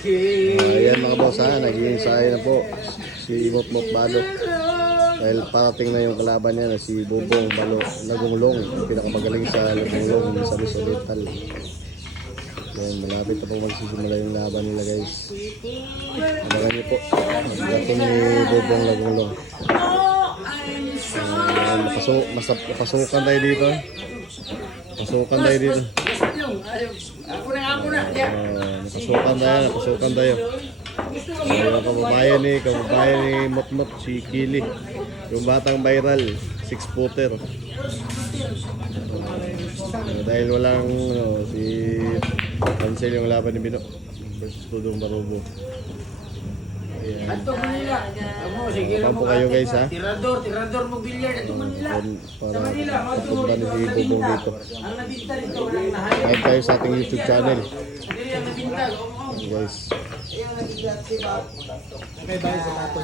Ayan mga boss ha, nag-iinsay na po si Mot Balo. Dahil parating na yung kalaban niya na si Bubong Balo Nagulong, yung pinakamagaling sa Nagulong sa Miss Oriental. Ayan, malapit na po magsisimula yung laban nila guys. Abangan niyo po, pagdating ni Bubong Nagulong. Pasukan tayo dito. Pasukan tayo dito. Napasukan tayo. Yung kababayan ni Motmot, si Kili. Yung batang viral, 6-footer. Dahil walang si Ansel yung laban ni Bino versus Tudong Barubo. Ayan. Pampo kayo guys ha. Tirador mo bilyar ito Manila. Para papunta ni si Bubong dito. Ang nabinta dito walang nahayo. Like tayo sa ating YouTube channel. Hindi ang nabinta. Guys. Ayun nabinta. May bahay sa